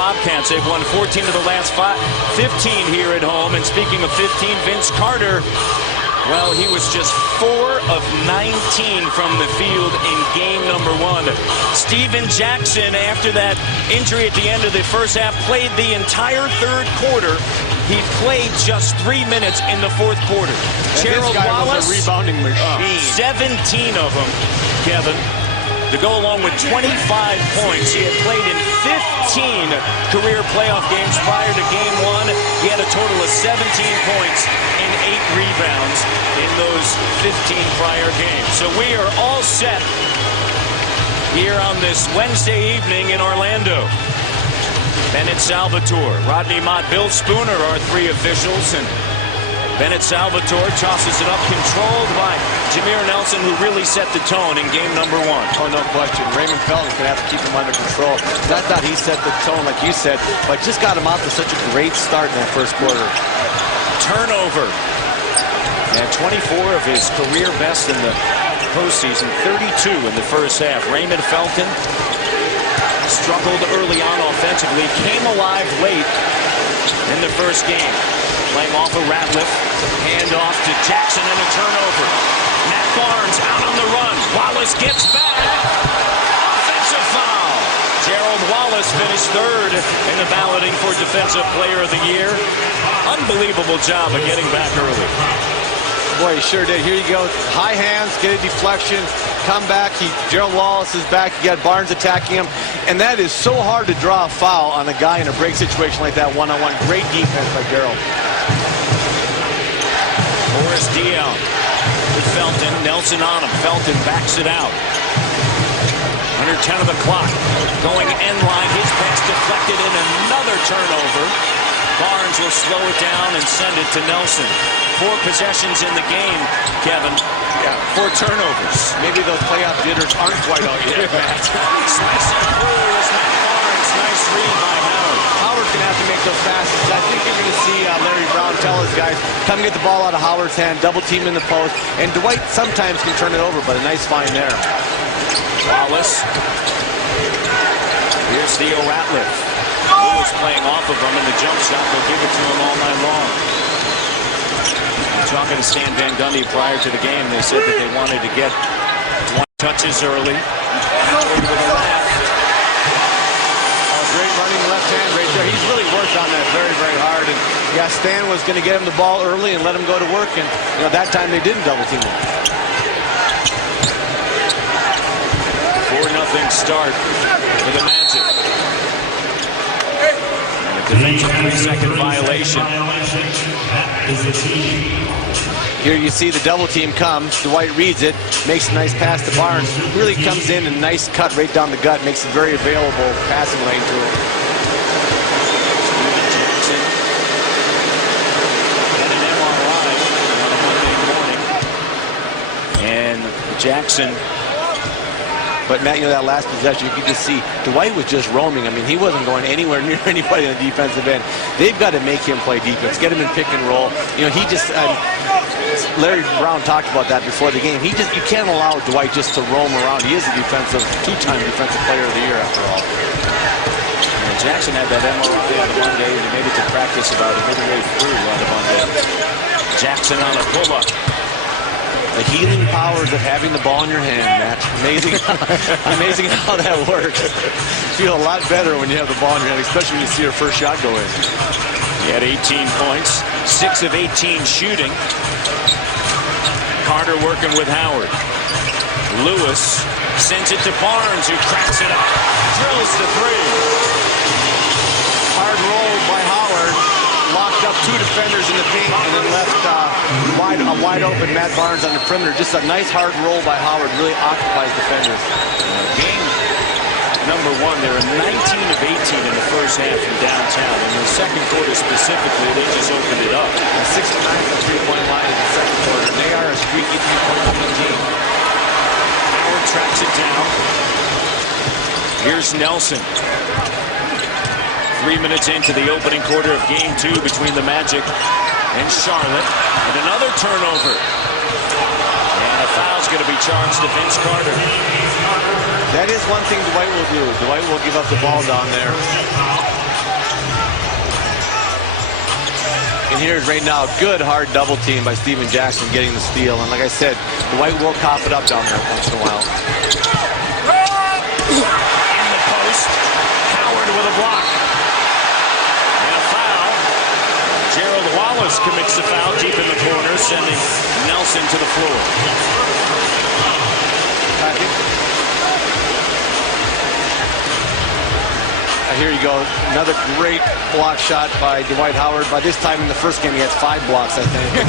Bobcats. They've won 14 of the last 15 here at home. And speaking of 15, Vince Carter, well, he was just 4 of 19 from the field in game number 1. Steven Jackson, after that injury at the end of the first half, played the entire third quarter. He played just 3 minutes in the fourth quarter. Gerald Wallace, was a rebounding machine. 17 of them, Kevin, to go along with 25 points. He had played in 15 career playoff games prior to game 1. He had a total of 17 points and 8 rebounds in those 15 prior games. So we are all set here on this Wednesday evening in Orlando. Bennett Salvatore, Rodney Mott, Bill Spooner are 3 officials, and Bennett Salvatore tosses it up, controlled by Jameer Nelson, who really set the tone in game number 1. Oh, no question. Raymond Felton's going to have to keep him under control. I thought he set the tone, like you said, but just got him off to such a great start in that first quarter. Turnover. And 24 of his career best in the postseason, 32 in the first half. Raymond Felton struggled early on offensively, came alive late in the first game. Playing off of Ratliff, hand off to Jackson and a turnover. Matt Barnes out on the run. Wallace gets back. Offensive foul. Gerald Wallace finished 3rd in the balloting for Defensive Player of the Year. Unbelievable job of getting back early. Boy, he sure did. Here you go. High hands, get a deflection, come back. Gerald Wallace is back. You got Barnes attacking him. And that is so hard to draw a foul on a guy in a break situation like that, one-on-one. Great defense by Gerald. Boris Diaw with Felton. Nelson on him. Felton backs it out. Under 10 of the clock. Going end line. His pass deflected in another turnover. Barnes will slow it down and send it to Nelson. 4 possessions in the game, Kevin. Yeah, 4 turnovers. Maybe those playoff jitters aren't quite out yet, Matt. Slicing through is Matt Barnes. Nice read by Howard. Howard's going to have to make those passes. I think you're going to see Larry Brown tell his guys, come get the ball out of Howard's hand, double team in the post. And Dwight sometimes can turn it over, but a nice find there. Wallace. Here's Theo Ratliff. Lewis playing off of him, and the jump shot will give it to him all night long. Talking to Stan Van Gundy prior to the game, they said that they wanted to get 1 touches early. Great running left hand right there. He's really worked on that very, very hard. And yeah, Stan was going to get him the ball early and let him go to work. And you know, that time they didn't double team him. 4-0 start for the Magic. And a 3-second violation. Here you see the double team comes. Dwight reads it, makes a nice pass to Barnes. Really comes in and nice cut right down the gut. Makes a very available passing lane to him. Jackson had an MRI on a Monday morning. And Jackson. But Matt, you know, that last possession, you could just see Dwight was just roaming. I mean, he wasn't going anywhere near anybody on the defensive end. They've got to make him play defense, get him in pick and roll. You know, he just, Larry Brown talked about that before the game. You can't allow Dwight just to roam around. He is a two-time defensive player of the year after all. And Jackson had that MRI on Monday, and he made it to practice about midway through on Monday. Jackson on a pull-up. The healing powers of having the ball in your hand, Matt. Amazing, amazing how that works. You feel a lot better when you have the ball in your hand, especially when you see your first shot go in. He had 18 points, 6 of 18 shooting. Carter working with Howard. Lewis sends it to Barnes, who cracks it up. Drills the 3. Hard roll by Howard. Locked up 2 defenders in the paint and then left a wide open Matt Barnes on the perimeter. Just a nice hard roll by Howard. Really occupies defenders. Game number 1, they were 19 of 18 in the first half from downtown. In the second quarter specifically, they just opened it up. 6 to 9 from the 3-point line in the second quarter. And they are a streaky 3-point team. Howard tracks it down. Here's Nelson. 3 minutes into the opening quarter of Game 2 between the Magic and Charlotte. And another turnover. And a foul's going to be charged to Vince Carter. That is one thing Dwight will do. Dwight will give up the ball down there. here's right now a good hard double team by Steven Jackson getting the steal. And like I said, Dwight will cough it up down there once in a while. In the post, Howard with a block. And a foul. Gerald Wallace commits the foul deep in the corner, sending Nelson to the floor. Here you go, another great block shot by Dwight Howard. By this time in the first game, he had 5 blocks, I think.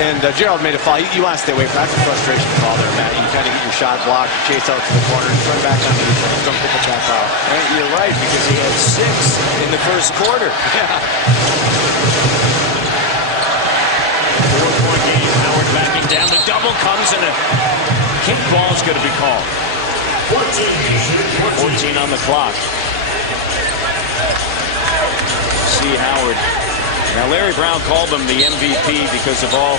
And then Gerald made a foul. You want to stay away from that. That's a frustration call there, Matt. You kind of get your shot blocked, chase out to the corner, and run back on the defense. Don't pick up that foul. And you're right, because he had 6 in the first quarter. Yeah. 4-point game. Howard backing down. The double comes, and a kick ball is going to be called. 14 on the clock. See Howard. Now Larry Brown called him the MVP because of all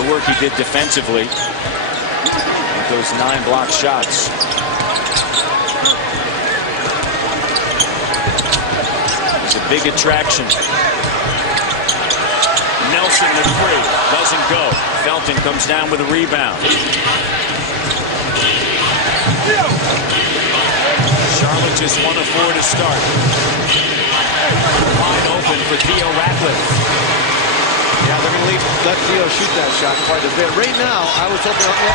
the work he did defensively with those 9 block shots. It's a big attraction. Nelson the 3 doesn't go. Felton comes down with a rebound. Charlotte just 1 of 4 to start. Wide open for Theo Ratcliffe. Yeah, they're going to let Theo shoot that shot quite a bit. Right now, I was hoping over to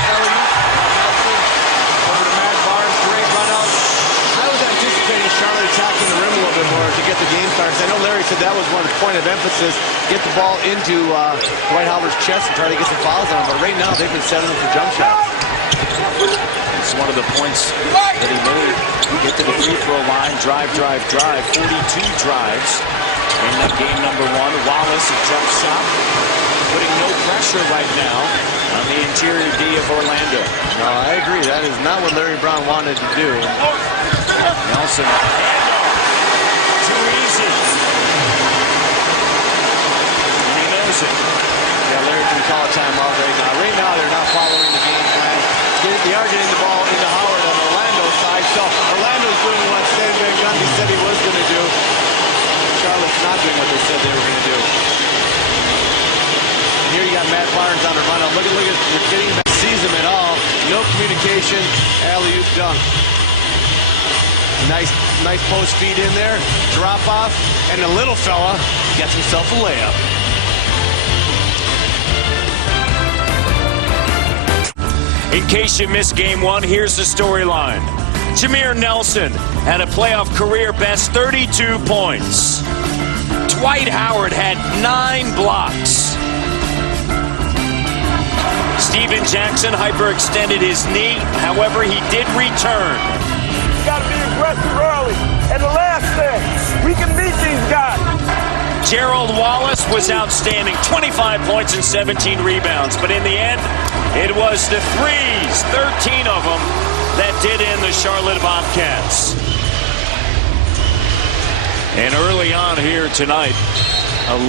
Matt Barnes, great run out. I was anticipating Charlotte attacking the rim a little bit more to get the game started. I know Larry said that was one point of emphasis, get the ball into Dwight Howard's chest and try to get some fouls on him. But right now, they've been settling for jump shots. It's one of the points that he made. Get to the free throw line, drive, 42 drives. In that game number 1, Wallace, a jump shot, putting no pressure right now on the interior D of Orlando. No, I agree. That is not what Larry Brown wanted to do. Nelson, too easy. And he knows it. Yeah, Larry can call a timeout right now. Right now, they're not following the game plan. They are getting the ball into Howard on Orlando's side. So Orlando's doing what Stan Van Gundy said he was going to do. Charlotte's not doing what they said they were going to do. And here you got Matt Barnes on the run. Look at you're getting that. Sees him at all. No communication. Alley-oop dunk. Nice post feed in there. Drop off. And the little fella gets himself a layup. In case you missed game 1, here's the storyline. Jameer Nelson had a playoff career best 32 points. Dwight Howard had 9 blocks. Steven Jackson hyperextended his knee. However, he did return. You got to be aggressive early. And the last thing, we can beat these guys. Gerald Wallace was outstanding. 25 points and 17 rebounds. But in the end, it was the threes, 13 of them, that did in the Charlotte Bobcats. And early on here tonight,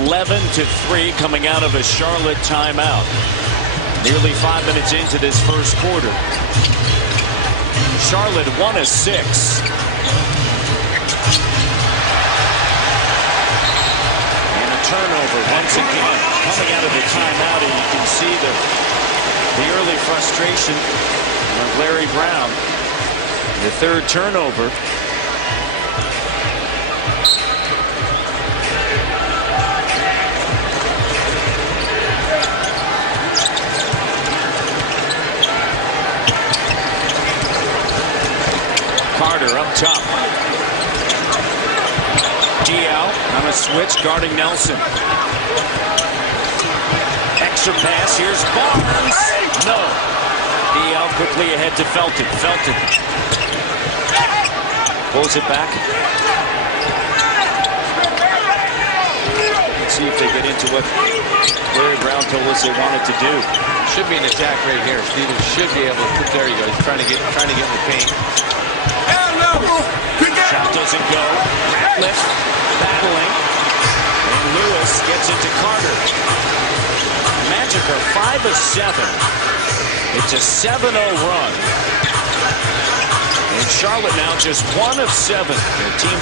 11-3 coming out of a Charlotte timeout. Nearly 5 minutes into this first quarter. Charlotte 1 of 6. And a turnover once again coming out of the timeout, and you can see the early frustration of Larry Brown. The 3rd turnover. Carter up top. Diao on a switch guarding Nelson. Extra pass. Here's Barnes. No. Diao quickly ahead to Felton. Felton pulls it back. Let's see if they get into what Larry Brown told us they wanted to do. Should be an attack right here. Stevens should be able to. There you go. He's trying to get in the paint. Shot doesn't go. Ratcliffe battling. And Lewis gets into Carter. Magic are 5 of 7. It's a 7-0 run. And Charlotte now just 1 of 7. Their team